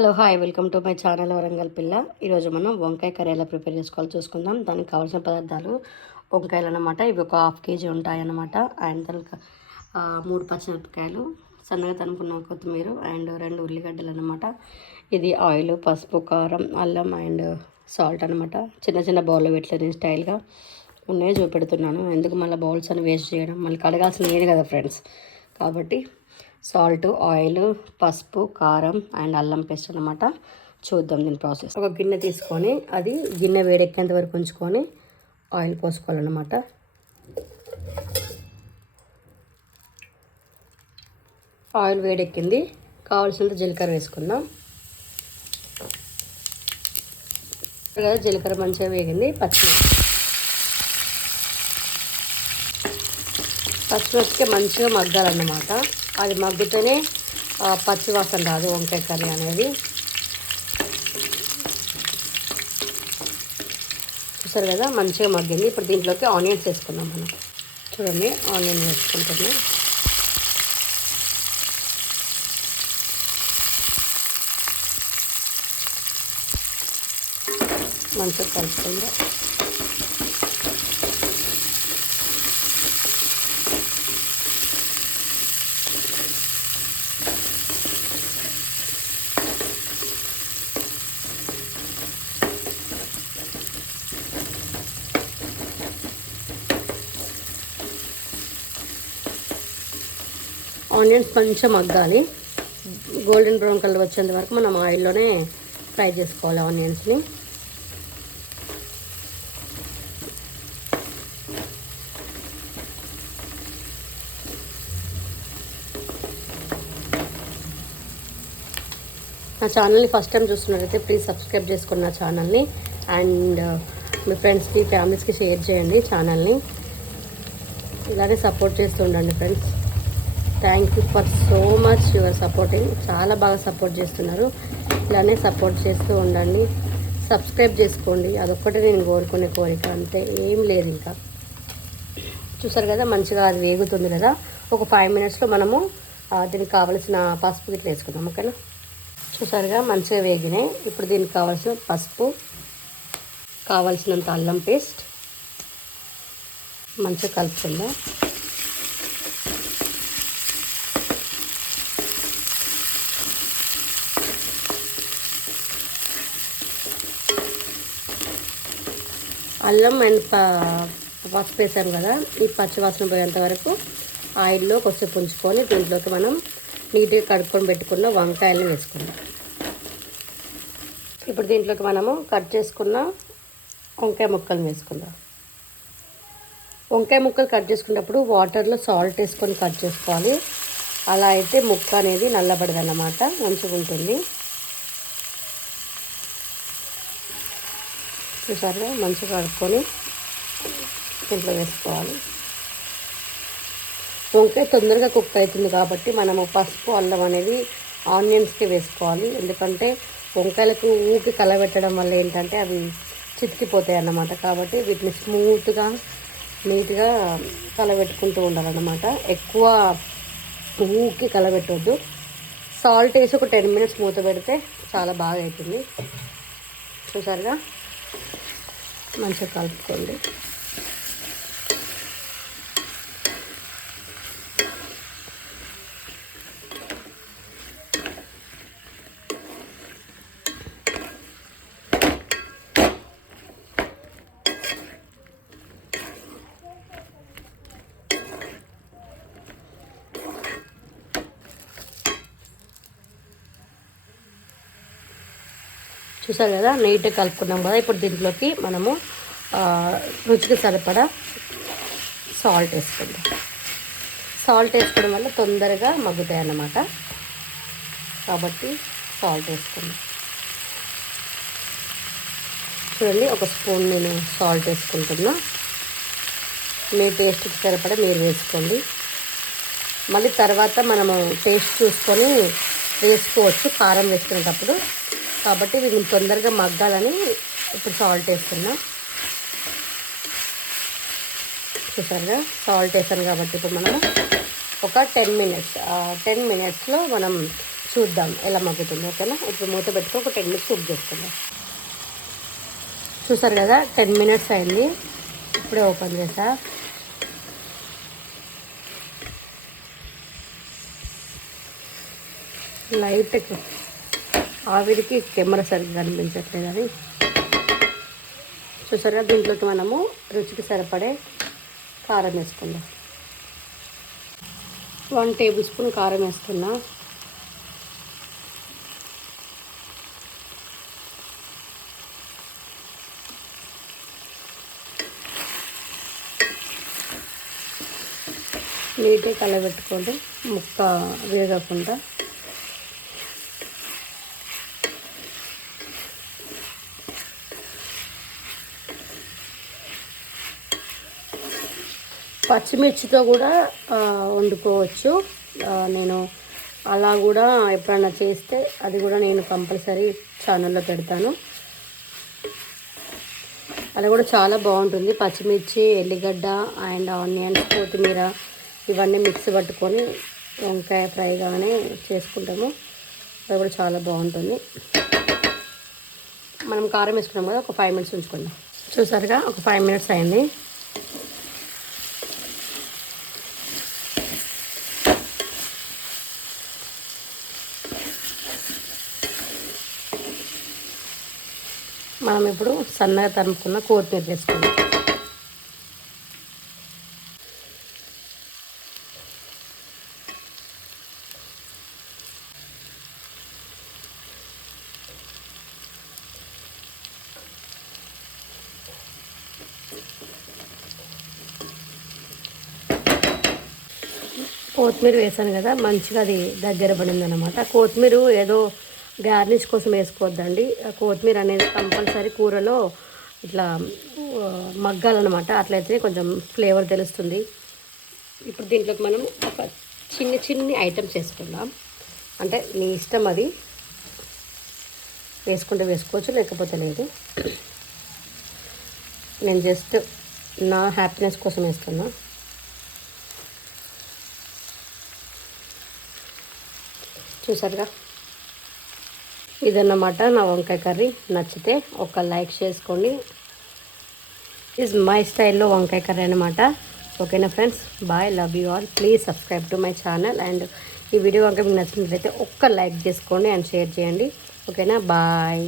Hello hi welcome to my channel Warangal పిల్ల. ఈరోజు మనం వంకాయ కర్రీ ఎలా ప్రిపేర్ చేసుకోవాలో చూసుకుందాం. దానికి కావాల్సిన పదార్థాలు వంకాయలు అన్నమాట. ఇవి ఒక హాఫ్ కేజీ ఉంటాయి అన్నమాట. అండ్ దానికి 3 పచ్చిమిరపకాయలు, సన్నగా తనుకున్న కొత్తిమీర అండ్ 2 ఉల్లిగడ్డలు అన్నమాట. ఇది ఆయిల్, పసుపు, కారం, అల్లం అండ్ సాల్ట్ అనమాట. చిన్న చిన్న బౌల్లో పెట్టలేదు, నేను స్టైల్గా ఉన్నాయి చూపెడుతున్నాను. ఎందుకు మళ్ళీ బౌల్స్ అని వేస్ట్ చేయడం, మళ్ళీ కడగాల్సిన నేనే కదా ఫ్రెండ్స్. కాబట్టి సాల్ట్, ఆయిల్, పసుపు, కారం అండ్ అల్లం పేస్ట్ అనమాట. చూద్దాం దీని ప్రాసెస్. ఒక గిన్నె తీసుకొని అది గిన్నె వేడెక్కేంత వరకు ఉంచుకొని ఆయిల్ పోసుకోవాలన్నమాట. ఆయిల్ వేడెక్కింది, కావాల్సినంత జీలకర్ర వేసుకుందాం. జీలకర్ర మంచిగా వేగింది. పచ్చిమిరపకాయ మంచిగా మగ్గాలన్నమాట. అది మగ్గితేనే పచ్చి వాసన రాదు వంకాయ కర్రీ అనేది. చూసారు కదా, మంచిగా మగ్గింది. ఇప్పుడు దీంట్లోకి ఆనియన్స్ వేసుకుందాం మనం. చూడండి, ఆనియన్ వేసుకుంటున్నాం. మంచిగా కలుపుకుందాం. ఆనియన్స్ కొంచెం మగ్గాలి. గోల్డెన్ బ్రౌన్ కలర్ వచ్చేంత వరకు మనం ఆయిల్లోనే ఫ్రై చేసుకోవాలి ఆనియన్స్ని. నా ఛానల్ని ఫస్ట్ టైం చూస్తున్నట్లయితే ప్లీజ్ సబ్స్క్రైబ్ చేసుకోండి నా ఛానల్ని. అండ్ మీ ఫ్రెండ్స్కి, ఫ్యామిలీస్కి షేర్ చేయండి ఛానల్ని. ఇలానే సపోర్ట్ చేస్తూ ఉండండి friends. Thank you for so much your supporting. చాలా బాగా సపోర్ట్ చేస్తున్నారు. ఇలానే సపోర్ట్ చేస్తూ ఉండండి. సబ్స్క్రైబ్ చేసుకోండి, అదొక్కటే నేను కోరుకునే కోరిక, అంతే, ఏం లేదు ఇంకా. చూసారు కదా, మంచిగా అది వేగుతుంది కదా. ఒక 5 మినిట్స్లో మనము దీనికి కావలసిన పసుపు ఇట్లా వేసుకుందాం, ఓకేనా. చూసారుగా, మంచిగా వేగినాయి. ఇప్పుడు దీనికి కావాల్సిన పసుపు, కావాల్సినంత అల్లం పేస్ట్ మంచిగా కలుపుకుందాం. అల్లం అండ్ పసుపు వేసాం కదా, ఈ పచ్చివాసన పోయేంత వరకు ఆయిల్లో కొద్దిసేపు ఉంచుకొని దీంట్లోకి మనం నీట్గా కడుక్కొని పెట్టుకున్న వంకాయలను వేసుకుందాం. ఇప్పుడు దీంట్లోకి మనము కట్ చేసుకున్న వంకాయ ముక్కలు వేసుకుందాం. వంకాయ ముక్కలు కట్ చేసుకున్నప్పుడు వాటర్లో సాల్ట్ వేసుకొని కట్ చేసుకోవాలి. అలా అయితే ముక్క అనేది నల్లబడదు అన్నమాట, మంచిగా ఉంటుంది. చూసారుగా, మంచిగా కడుక్కొని దీంట్లో వేసుకోవాలి. వంకాయ తొందరగా కుక్ అవుతుంది కాబట్టి మనము పసుపు, అల్లం అనేది ఆనియన్స్కి వేసుకోవాలి. ఎందుకంటే వంకాయలకు ఊకి కలబెట్టడం వల్ల ఏంటంటే అవి చితికిపోతాయి అన్నమాట. కాబట్టి వీటిని స్మూత్గా, నీట్గా కలబెట్టుకుంటూ ఉండాలన్నమాట. ఎక్కువ ఊకి కలబెట్టొద్దు. సాల్ట్ వేసి ఒక 10 మినిట్స్ మూత పెడితే చాలా బాగా అవుతుంది. చూసారుగా, మంచిగా కలుపుకోండి. చూసారు కదా, నీట్గా కలుపుకున్నాం కదా. ఇప్పుడు దీంట్లోకి మనము రుచికి సరిపడా సాల్ట్ వేసుకుందాం. సాల్ట్ వేసుకోవడం వల్ల తొందరగా మగ్గుతాయి అన్నమాట. కాబట్టి సాల్ట్ వేసుకుందాం. చూడండి, ఒక స్పూన్ నేను సాల్ట్ వేసుకుంటున్నా. మీ టేస్ట్కి సరిపడా మీరు వేసుకోండి. మళ్ళీ తర్వాత మనము టేస్ట్ చూసుకొని వేసుకోవచ్చు కారం వేసుకునేటప్పుడు. కాబట్టి వీటిని తొందరగా మగ్గాలని ఇప్పుడు సాల్ట్ వేస్తున్నా. చూసారుగా, సాల్ట్ వేసాను కాబట్టి ఇప్పుడు మనము ఒక 10 మినిట్స్లో మనం చూద్దాం ఎలా మగ్గుతుంది. ఓకేనా, ఇప్పుడు మూత పెట్టుకో ఒక 10 మినిట్స్ కుక్ చేసుకుందాం. చూసారు కదా 10 మినిట్స్ అయింది. ఇప్పుడే ఓపెన్ చేసా. లైట్ ఆవిరికి కెమెరా సరిగ్గా కనిపించట్లేదు అని చూసారుగా. దీంట్లోకి మనము రుచికి సరిపడే కారం వేసుకుందాం. 1 టేబుల్ స్పూన్ కారం వేసుకున్నా. నీట్గా కలబెట్టుకోండి ముక్క వేగకుండా. పచ్చిమిర్చితో కూడా వండుకోవచ్చు. నేను అలా కూడా ఎప్పుడన్నా చేస్తే అది కూడా నేను కంపల్సరీ ఛానల్లో పెడతాను. అది కూడా చాలా బాగుంటుంది. పచ్చిమిర్చి, ఎల్లిగడ్డ అండ్ ఆనియన్స్, కొత్తిమీర ఇవన్నీ మిక్స్ పట్టుకొని వంకాయ ఫ్రై కానీ చేసుకుంటాము. అది కూడా చాలా బాగుంటుంది. మనం కారం వేసుకున్నాం కదా, ఒక 5 మినిట్స్ ఉంచుకుందాం. చూసారుగా ఒక 5 మినిట్స్ అయింది. మనం ఇప్పుడు సన్నగా తరుముకున్న కొత్తిమీర వేసుకుందాం. కొత్తిమీర వేసాను కదా, మంచిగా అది దగ్గర పడింది అనమాట. కొత్తిమీర ఏదో గార్నిష్ కోసం వేసుకోవద్దండి. కొత్తిమీర అనేది కంపల్సరీ కూరలో ఇట్లా మగ్గాలన్నమాట. అట్లయితే కొంచెం ఫ్లేవర్ తెలుస్తుంది. ఇప్పుడు దీంట్లోకి మనం ఒక చిన్ని ఐటమ్స్ వేసుకుందాం. అంటే మీ ఇష్టం, అది వేసుకుంటే వేసుకోవచ్చు, లేకపోతే లేదు. నేను జస్ట్ నా హ్యాపీనెస్ కోసం వేస్తున్నా. చూసారుగా, ఇదన్నమాట నా వంకాయ కర్రీ. నచ్చితే ఒక లైక్ చేసుకోండి. ఇస్ మై స్టైల్లో వంకాయ కర్రీ అనమాట. ఓకేనా friends, bye, love you all. Please subscribe to my channel. And ఈ వీడియో కనుక మీకు నచ్చినట్లయితే ఒక్క లైక్ చేసుకోండి అండ్ షేర్ చేయండి. ఓకేనా, బాయ్.